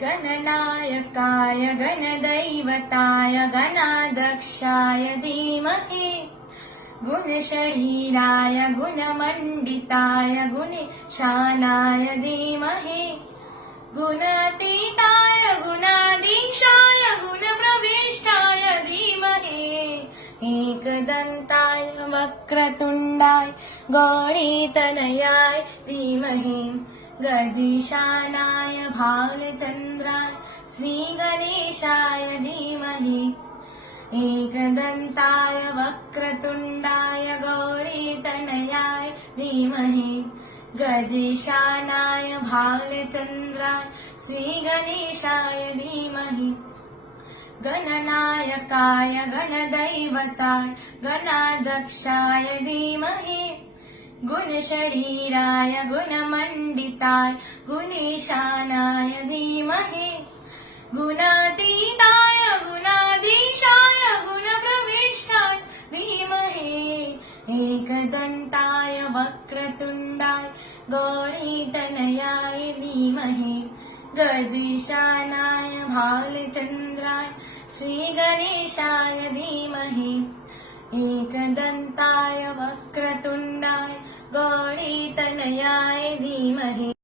गणनायकाय गणदैवताय गणाध्यक्षाय धीमहि गुणशरीराय गुणमण्डिताय गुणीशानाय धीमहि गुणातीताय गुणाधीशाय गुणप्रविष्टाय धीमहि एकदन्ताय वक्रतुण्डाय गौरीतनयाय धीमहि गजीशानाय भालचन्द्राय श्रीगणेशाय धीमहि एकदन्ताय वक्रतुण्डाय गौरीतनयाय धीमहि गजेशानाय भालचन्द्राय श्रीगणेशाय धीमहि गणनायकाय गणदैवताय गणाध्यक्षाय धीमहि गुणशरीराय गुणमण्डिताय गुणीशानाय धीमहि गुणातीताय गुणाधीशाय गुणप्रविष्टाय धीमहि एकदन्ताय वक्रतुण्डाय गौरीतनयाय धीमहि गजेशानाय भालचन्द्राय श्रीगणेशाय धीमहि एकदन्ताय वक्रतुण्डाय गौरीतनयाय धीमहि।